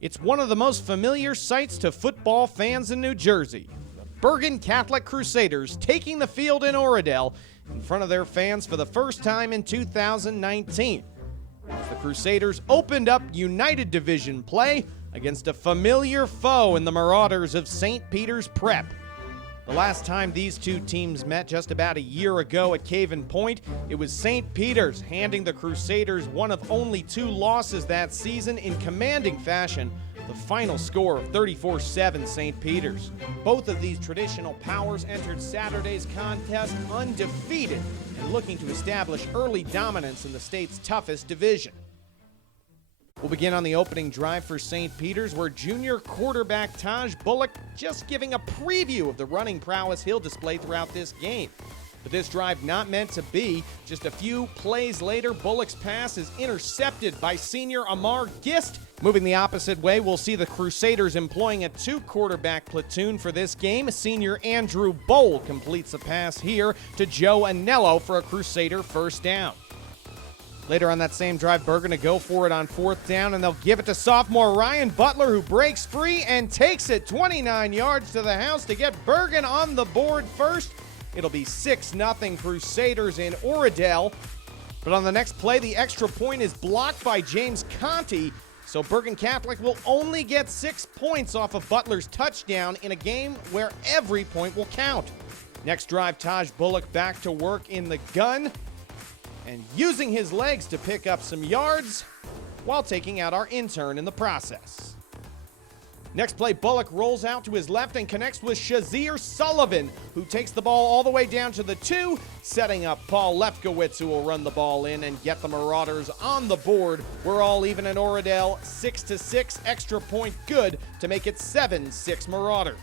It's one of the most familiar sights to football fans in New Jersey. The Bergen Catholic Crusaders taking the field in Oradell in front of their fans for the first time in 2019. As the Crusaders opened up United Division play against a familiar foe in the Marauders of St. Peter's Prep. The last time these two teams met just about a year ago at Caven Point, it was St. Peter's handing the Crusaders one of only two losses that season in commanding fashion, the final score of 34-7 St. Peter's. Both of these traditional powers entered Saturday's contest undefeated and looking to establish early dominance in the state's toughest division. We'll begin on the opening drive for St. Peter's, where junior quarterback Tahj Bullock just giving a preview of the running prowess he'll display throughout this game. But this drive not meant to be. Just a few plays later, Bullock's pass is intercepted by senior Amar Gist. Moving the opposite way, we'll see the Crusaders employing a two-quarterback platoon for this game. Senior Andrew Bowl completes a pass here to Joe Anello for a Crusader first down. Later on that same drive, Bergen to go for it on fourth down, and they'll give it to sophomore Ryan Butler, who breaks free and takes it 29 yards to the house to get Bergen on the board first. It'll be 6-0 Crusaders in Oradell. But on the next play, the extra point is blocked by James Conti, so Bergen Catholic will only get 6 points off of Butler's touchdown in a game where every point will count. Next drive, Tahj Bullock back to work in the gun, and using his legs to pick up some yards while taking out our intern in the process. Next play, Bullock rolls out to his left and connects with Shazir Sullivan, who takes the ball all the way down to the 2, setting up Paul Lefkowitz, who will run the ball in and get the Marauders on the board. We're all even in Oradell, 6-6, extra point good to make it 7-6 Marauders.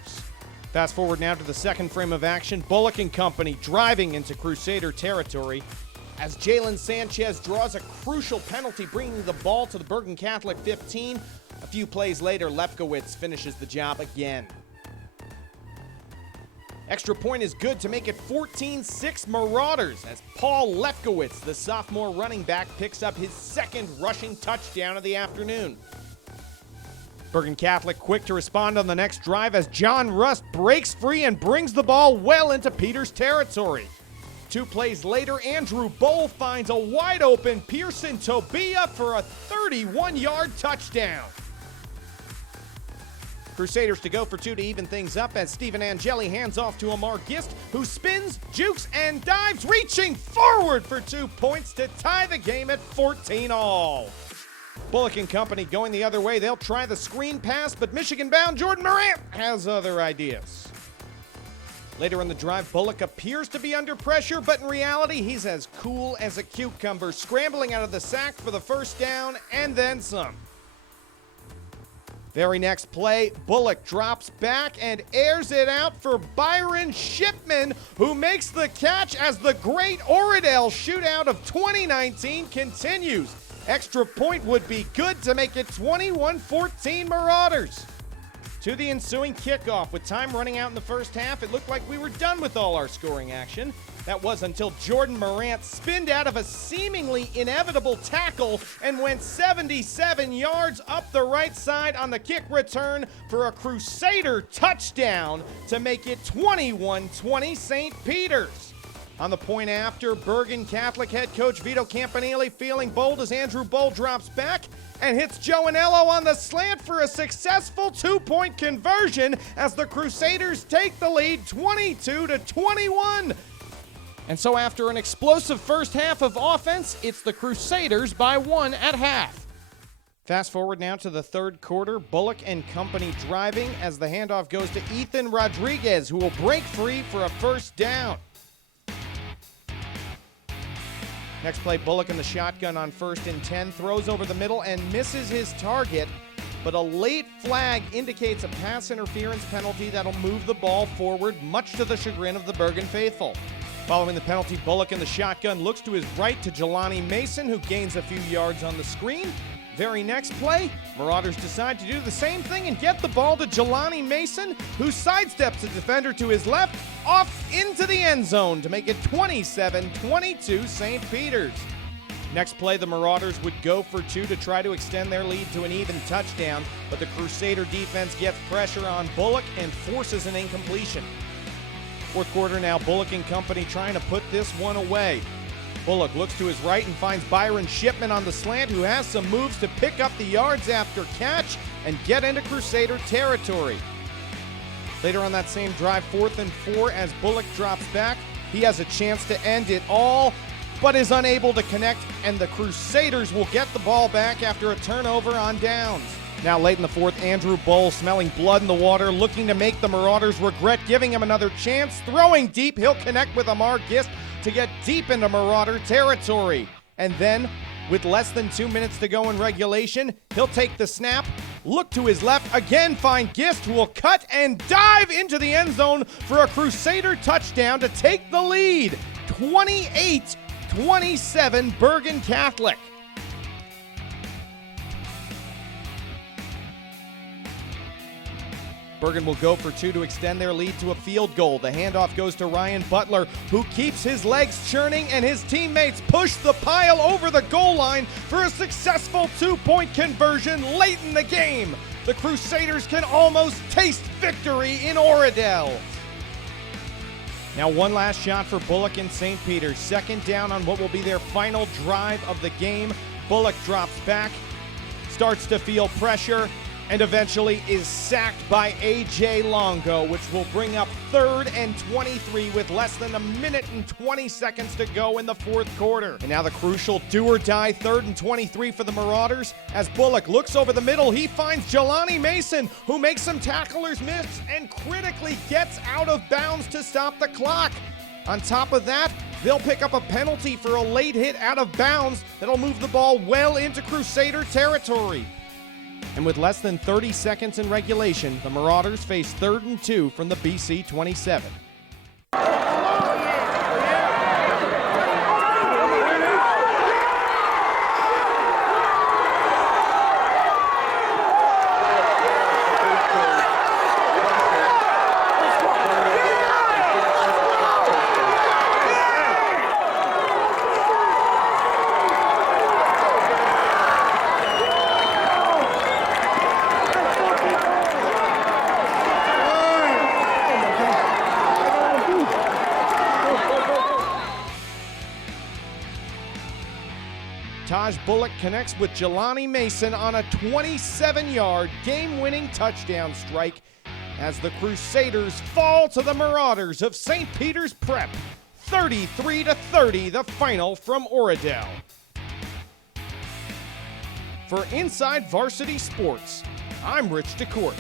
Fast forward now to the second frame of action. Bullock and company driving into Crusader territory as Jalen Sanchez draws a crucial penalty, bringing the ball to the Bergen Catholic 15. A few plays later, Lefkowitz finishes the job again. Extra point is good to make it 14-6 Marauders as Paul Lefkowitz, the sophomore running back, picks up his second rushing touchdown of the afternoon. Bergen Catholic quick to respond on the next drive as John Rust breaks free and brings the ball well into Peters territory. 2 plays later, Andrew Bowl finds a wide-open Pearson Tobia for a 31-yard touchdown. Crusaders to go for 2 to even things up as Stephen Angeli hands off to Amar Gist, who spins, jukes, and dives, reaching forward for 2 points to tie the game at 14-all. Bullock and company going the other way. They'll try the screen pass, but Michigan-bound Jordan Morant has other ideas. Later in the drive, Bullock appears to be under pressure, but in reality, he's as cool as a cucumber, scrambling out of the sack for the first down and then some. Very next play, Bullock drops back and airs it out for Byron Shipman, who makes the catch as the great Oradell shootout of 2019 continues. Extra point would be good to make it 21-14 Marauders. To the ensuing kickoff, with time running out in the first half, it looked like we were done with all our scoring action. That was until Jordan Morant spinned out of a seemingly inevitable tackle and went 77 yards up the right side on the kick return for a Crusader touchdown to make it 21-20 St. Peter's. On the point after, Bergen Catholic head coach Vito Campanile feeling bold as Andrew Bowl drops back and hits Joe Anello on the slant for a successful 2-point conversion as the Crusaders take the lead 22-21. And so after an explosive first half of offense, it's the Crusaders by 1 at half. Fast forward now to the third quarter, Bullock and company driving as the handoff goes to Ethan Rodriguez, who will break free for a first down. Next play, Bullock in the shotgun on 1st and 10, throws over the middle and misses his target, but a late flag indicates a pass interference penalty that'll move the ball forward, much to the chagrin of the Bergen faithful. Following the penalty, Bullock in the shotgun looks to his right to Jelani Mason, who gains a few yards on the screen. Very next play, Marauders decide to do the same thing and get the ball to Jelani Mason, who sidesteps a defender to his left, off into the end zone to make it 27-22 St. Peter's. Next play, the Marauders would go for two to try to extend their lead to an even touchdown, but the Crusader defense gets pressure on Bullock and forces an incompletion. Fourth quarter now, Bullock and company trying to put this one away. Bullock looks to his right and finds Byron Shipman on the slant, who has some moves to pick up the yards after catch and get into Crusader territory. Later on that same drive, 4th and 4, as Bullock drops back, he has a chance to end it all, but is unable to connect, and the Crusaders will get the ball back after a turnover on downs. Now late in the fourth, Andrew Bull, smelling blood in the water, looking to make the Marauders regret giving him another chance. Throwing deep, he'll connect with Amar Gist to get deep into Marauder territory. And then, with less than 2 minutes to go in regulation, he'll take the snap, look to his left, again find Gist, who will cut and dive into the end zone for a Crusader touchdown to take the lead. 28-27 Bergen Catholic. Bergen will go for two to extend their lead to a field goal. The handoff goes to Ryan Butler, who keeps his legs churning, and his teammates push the pile over the goal line for a successful two-point conversion late in the game. The Crusaders can almost taste victory in Oradell. Now one last shot for Bullock and St. Peter's. Second down on what will be their final drive of the game. Bullock drops back, starts to feel pressure, and eventually is sacked by A.J. Longo, which will bring up 3rd and 23 with less than a minute and 20 seconds to go in the fourth quarter. And now the crucial do-or-die 3rd and 23 for the Marauders. As Bullock looks over the middle, he finds Jelani Mason, who makes some tacklers miss and critically gets out of bounds to stop the clock. On top of that, they'll pick up a penalty for a late hit out of bounds that'll move the ball well into Crusader territory. And with less than 30 seconds in regulation, the Marauders face 3rd and 2 from the BC 27. Tahj Bullock connects with Jelani Mason on a 27-yard game-winning touchdown strike as the Crusaders fall to the Marauders of St. Peter's Prep. 33-30, the final from Oradell. For Inside Varsity Sports, I'm Rich DeCourt.